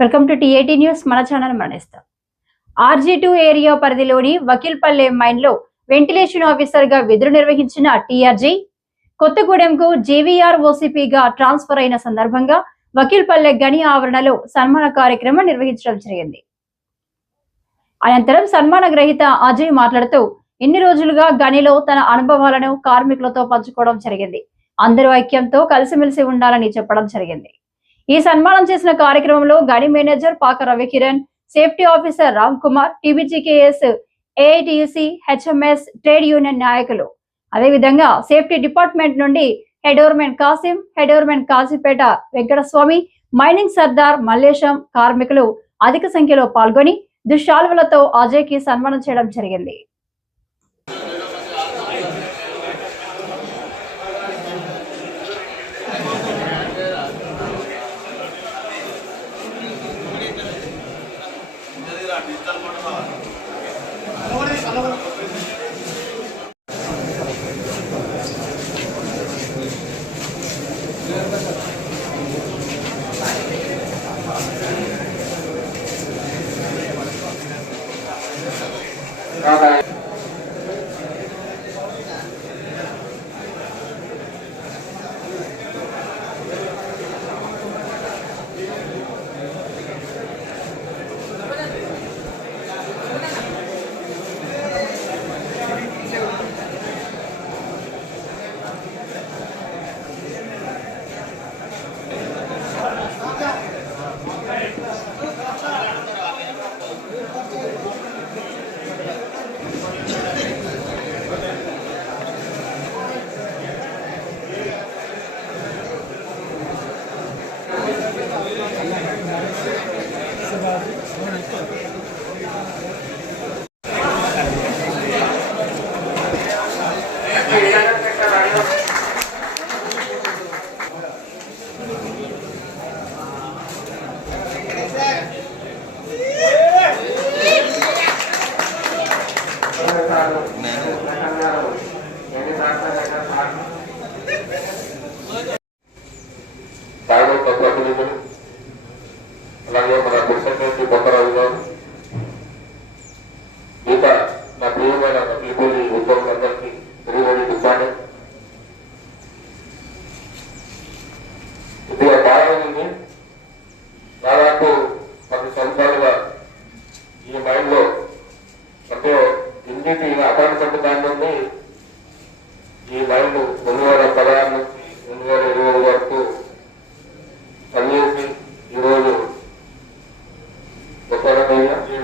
Welcome to TAT news. మన channel మరణిస్తాం. RG two area పరిధిలోని వకీల్పల్లె మైన్లో వెంటిలేషన్ ఆఫీసర్గా విధులు నిర్వహించిన టీఆర్జీ కొత్తగూడెంకు జీవీఆర్ ఓసీపీగా ట్రాన్స్ఫర్ అయిన సందర్భంగా వకీల్పల్లె గని ఆవరణలో సన్మాన కార్యక్రమం నిర్వహించడం జరిగింది. అనంతరం సన్మాన గ్రహీత అజయ్ మాట్లాడుతూ ఇన్ని రోజులుగా గనిలో తన అనుభవాలను కార్మికులతో పంచుకోవడం జరిగింది. అందరూ ఐక్యంతో కలిసిమెలిసి ఉండాలని చెప్పడం జరిగింది. ఈ సన్మానం చేసిన కార్యక్రమంలో గని manager Paka Ravikiran safety officer Ram Kumar TBGKS AITUC HMS trade union నాయకులు. అదేవిధంగా సేఫ్టీ డిపార్ట్మెంట్ నుండి హెడోర్మెంట్ కాసిం హెడోర్మెంట్ కాసిపేట వెంకటస్వామి మైనింగ్ సర్దార్ మల్లేశం కార్మికులు అధిక సంఖ్యలో పాల్గొని దుశ్శాలువలతో అజయ్కి సన్మానం చేయడం జరిగింది.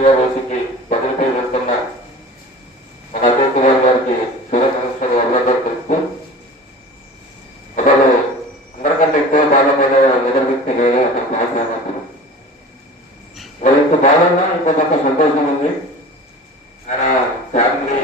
ఉత్తరమయ్య జీడియావేసికి పేరు వస్తున్న మన అజయ్ కుమార్ గారికి శుభాకాంక్షలు అభినందనలు తెలుపుతూ అతను అందరికంటే ఎక్కువ బాధపడే నిజం వ్యక్తి నేనే అతను మాట్లాడినప్పుడు ఇంత బాధన్నా ఇంకొక సంతోషం ఉంది. ఆయన ఫ్యామిలీ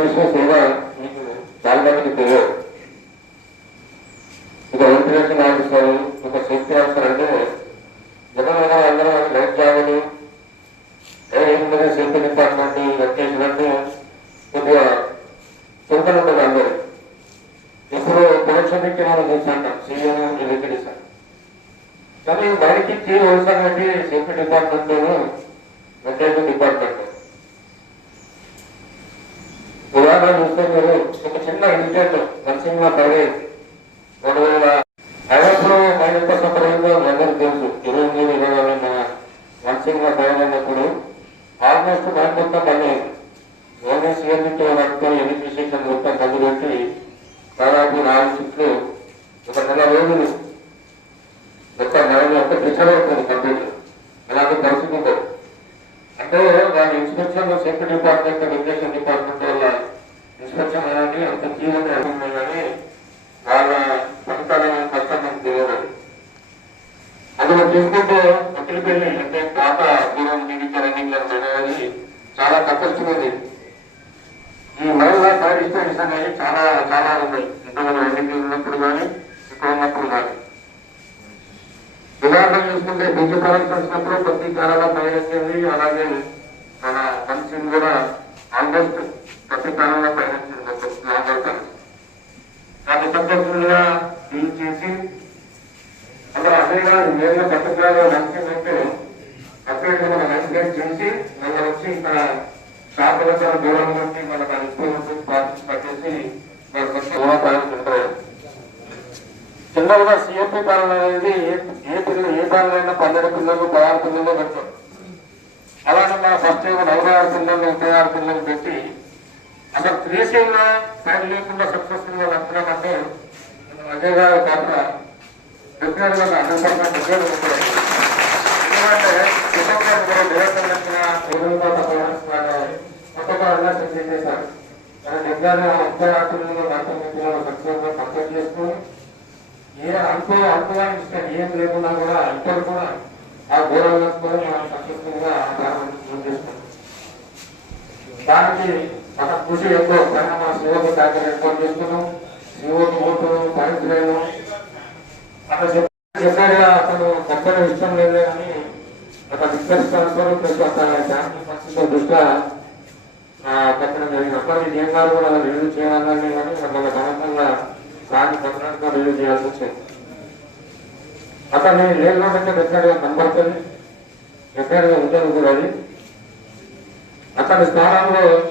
చేసిన సేవ మీకు చాలా మందికి తెలియదు. ఒక వెంటిలేషన్ ఆఫీసర్ ఒక సేఫ్టీ ఆఫీసర్ అంటే జనరల్గా అందరూ లైఫ్ జాబులు ఏంటంటే సేఫ్టీ డిపార్ట్మెంట్ వెంటిలేషన్ అంటే కొద్దిగా చింతన ఉంటుంది అందరూ. ఇప్పుడు ప్రొడక్షన్ పెట్టి మనం చూసాం సీఎం వెంకటేశ్వర కానీ దానికి తీరు అవసరం అంటే సేఫ్టీ డిపార్ట్మెంట్ వెంటిలేషన్ డిపార్ట్మెంట్. ఉదాహరణ చూస్తే మీరు ఒక చిన్న ఇన్సిడెంట్ నరసింహ పడే రెండు వేల ఐవత్లో మైనంత సఫరైందో అందరికీ తెలుసు. ఇరవై మూడు ఇరవై మన ఆల్మోస్ట్ మొత్తం పని ఓన్లీ సీఎం నుంచి వరకు మొత్తం దాదాపు నాలుగు ఒక నెల రోజులు మొత్తం నెల అవుతుంది కంప్లీట్. అలాంటి పరిస్థితి అంటే వాళ్ళ inspection safety department irrigation department వల్ల ఒక జీవన అంత కానీ వాళ్ళ సంతానం కష్టం మనకు తెలియదు అందులో చూసుకుంటే అక్కడికి పెళ్ళి అంటే పాత దూరం దిగించడానికి అనేది చాలా కష్టమైంది ఈ మహిళా ఫైర్ స్టేషన్స్ అనేవి చాలా చాలా ఉన్నాయి. ఇంతకుముందు ఎన్నికలు ఉన్నప్పుడు కానీ ఇక్కడ ఉన్నప్పుడు కానీ. ఉదాహరణ చూసుకుంటే బిజు కలెక్షన్ వచ్చినప్పుడు ప్రతి కాలంలో పయనించింది అలాగే మన మనిషిని కూడా ఆల్మోస్ట్ ప్రతి కాలంలో పయనించింది నాగరికత దాన్ని సక్సెస్ఫుల్గా డీల్ చేసి అక్కడ అదే నేను నేరుగా పట్టుకురాగా మంచి అక్కడ మన యాక్సిడెంట్ చేసి మన వచ్చి ఇక్కడ షాపుల దూరం నుంచి మనకు అనుకూలం పట్టేసి మనకు వచ్చి చిన్నగా సిఎంపీ పాలన అనేది ఏ- పిల్లలు ఏ పాలనైనా పన్నెండు పిల్లలు పదహారు పిల్లలు పెడతాం. అలానే మన ఫస్ట్ నలభై ఆరు పిల్లలు ముప్పై ఆరు పిల్లలు పెట్టి అసలు త్రీసీలో టైం లేకుండా సక్సెస్ఫుల్గా నడుపుతున్నామంటే అదే గారు కాక డెఫినెట్ హండ్రెడ్ పర్సెంట్ డిగ్రీ ఉంటాయి ఎందుకంటే కుటుంబంలో కూడా నిరంతరం వచ్చిన ఎదురుగా కొత్తగా అన్వేషణ నిజంగా కంప్లీట్ చేసుకుని ఏ అనుకో ఇష్టం ఏం కూడా కూడా ఆ మనం ఆ చేసుకుంటాం దానికి మన కృషి ఎక్కువ పైన మన శివకు ట్యాకర్ ఎక్కువ చేసుకున్నాం. శివకు ఓటు పనిచేయడం అట్లా చెప్ప- చెప్పాడుగా అసలు కొత్తగా ఇష్టం లేదే అని ఒక డిస్కస్ ట్రాన్స్ఫర్ ప్లస్ ఒక ఫ్యామిలీ పరిస్థితుల దృష్ట్యా పెట్టడం జరిగింది. అప్పటికి నియమాలు కూడా రిలీజ్ చేయాలని కానీ మన బలవంతంగా దాన్ని పత్రాలుగా రిలీజ్ చేయాల్సి వచ్చింది. అతన్ని లేకుండా అంటే డెఫినెట్గా కనబడుతుంది. డెఫినెట్గా ఉంటుంది కూడా అది. అతని స్థానంలో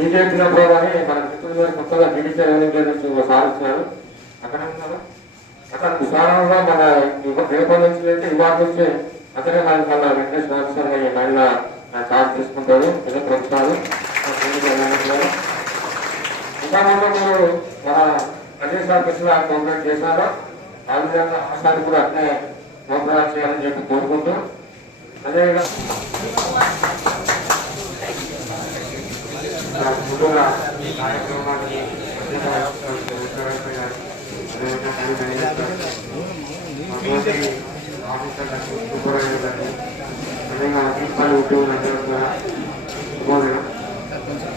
బీజేపీలో కానీ మన మిత్రులు గారు కొత్తగా టీడీపీ రెవెన్యూ నుంచి ఒక అక్కడ ఉన్నారు అక్కడ విధానంలో మన రేపటి నుంచి అయితే ఇవాళ నుంచి అతనే మన మన వెంకటేష్ ఆఫీసర్ ఈ మహిళ ఛార్జ్ తీసుకుంటారు. ఏదో ప్రభుత్వాలు మన ఇంకా ముందు మీరు మన ప్రదేశ్ ఆఫీసులో కోఆపరేట్ చేశారు. ఆ విధంగా ఆసాన్ని కూడా అట్లే కోఆపరేట్ చేయాలని చెప్పి కోరుకుంటూ. అదేవిధంగా ముందుగా ఈ కార్యక్రమానికి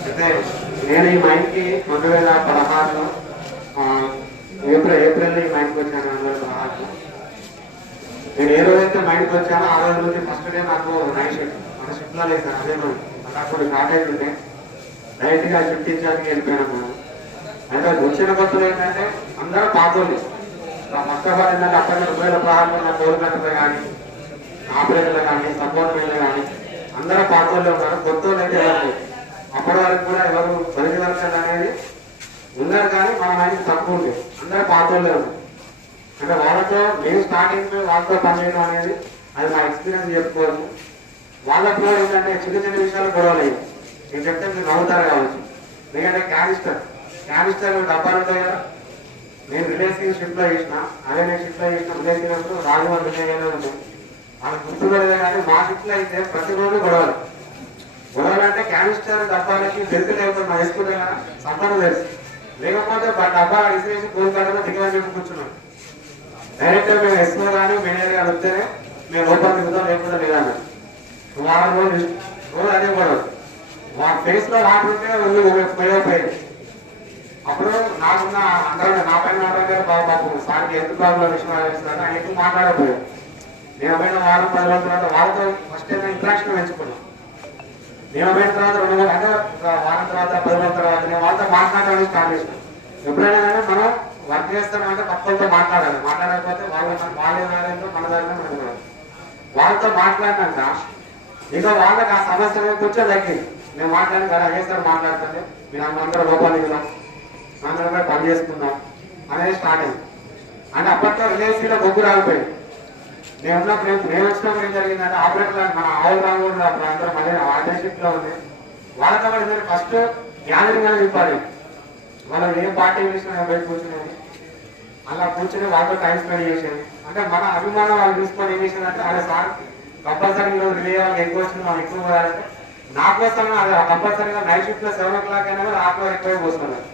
అయితే నేను ఈ మైండ్కి రెండు వేల పదహారులో ఏప్రిల్ ఏప్రిల్లో ఈ మైండ్కి వచ్చాను రెండు వేల పదహారులో. నేను ఏ రోజైతే మైండ్కి వచ్చానో ఆ రోజు నుంచి ఫస్ట్ డే నాకు నైట్ షిఫ్ట్ మన షిఫ్ట్లో లేదు సార్ అదే రోజు. నాకు కొన్ని కాటేజ్ ఉంటే డైరెక్ట్ చుట్టించడానికి షిఫ్ట్ ఇచ్చానికి వెళ్ళిపోయాను వచ్చిన కొత్తలు ఏంటంటే అందరూ పాతోళ్ళు మస్తఫా ఏంటంటే అక్కడ రెండు వేల పదహారులో ఉన్న కానీ ఆపరేటర్లు కానీ సపోర్ట్ కానీ అందరూ పాపోళ్ళు ఉన్నారు. కొత్త వాళ్ళు అయితే ఎవరు అప్పటి వరకు కూడా ఎవరు బలిజ అనేది ఉన్నారు కానీ మనం ఆయన తక్కువ ఉంది అందరూ పాపోళ్ళే ఉన్నారు. అంటే వాళ్ళతో నేను స్టార్టింగ్ వాళ్ళతో పనిచేయడం అనేది అది మా ఎక్స్పీరియన్స్ చెప్పుకోవచ్చు. వాళ్ళకు కూడా ఏంటంటే చిన్న చిన్న విషయాలు గొడవలు అయ్యాయి. నేను చెప్తే మీరు నవ్వుతారు కావచ్చు. ఎందుకంటే క్యానిస్టర్ క్యానిస్టర్ డబ్బాలు ఉంటాయి కదా. నేను రిలేషన్ షిఫ్ట్ చేసిన. అదే నేను షిఫ్ట్లో చేసిన. రిలేషన్ రాజమండ్రి రిలేషన్ ఉంది వాళ్ళకి గుర్తుపడలే కానీ మా షిఫ్ట్ అయితే ప్రతి రోజు గొడవలు. గొడవలు అంటే క్యానిస్టర్ డబ్బాలకి బెల్ట్ లేకపోతే మా వేసుకుంటే కదా సంపద తెలుసు లేకపోతే డబ్బా ఇసిరేసి కోరుకాడలో దిగని చెప్పి కూర్చున్నాం. డైరెక్ట్ మేము ఎస్ఓ కానీ మేనేజర్ కానీ వస్తేనే మేము ఓపెన్ దిగుతాం లేకుండా లేదా వారం రోజు రోజు అదే గొడవ. మా ఫేస్లో రాకుంటే ఉంటే ఒళ్ళు పోయిపోయింది అప్పుడు నాకున్న అందరూ నా పైన అందరూ బాబు బాబు సార్కి ఎందుకు ప్రాబ్లం విషయం ఆలోచిస్తున్నారు? ఆయన ఎక్కువ నేను పోయిన వారం పది రోజుల తర్వాత వాళ్ళతో ఫస్ట్ టైం ఇంట్రాక్షన్ పెంచుకున్నాను నేను పోయిన తర్వాత రెండు రోజులు అంటే వారం తర్వాత పది రోజుల తర్వాత నేను వాళ్ళతో మాట్లాడడానికి స్టార్ట్ చేసిన ఎప్పుడైనా కానీ మనం వర్క్ చేస్తామంటే పక్కలతో మాట్లాడాలి. మాట్లాడకపోతే వాళ్ళ వాళ్ళ దారితో మన దారిలో మనం వాళ్ళతో మాట్లాడినాక ఇంకా వాళ్ళకి ఆ సమస్య అనేది కొంచెం తగ్గింది. నేను మాట్లాడిన కదా అయ్యే సార్ మాట్లాడుతుంటే మీరు అందరూ లోపలికి వెళ్దాం. అందరం పని చేసుకుందాం అనేది స్టార్ట్ అయింది. అంటే అప్పట్లో రిలేషన్లో ముగ్గురు ఆగిపోయింది నేను ఉన్నప్పుడు నేను- వచ్చినప్పుడు ఏం జరిగిందంటే ఆపరేటర్ మన ఆవుల రాంగ్ అప్పుడు అందరూ మళ్ళీ ఆర్డర్షిప్లో ఉంది వాళ్ళతో వాళ్ళు ఫస్ట్ గ్యాదరింగ్ అనేది ఇవ్వాలి మనం ఏం పార్టీ చేసినా బయట కూర్చునేది. అలా కూర్చొని వాళ్ళతో టైం స్పెండ్ చేసేది. అంటే మన అభిమానం వాళ్ళు తీసుకొని ఏం చేసేదంటే అదే సార్ కంపల్సరీ ఈరోజు రిలే వాళ్ళకి ఎక్కువ వచ్చింది మనం ఎక్కువ పోయాలంటే నా అది కంపల్సరీగా నైట్ షిఫ్ట్లో సెవెన్ ఓ క్లాక్ అయినా కూడా హాఫ్ అవర్ ఎక్కువ పోస్తున్నారు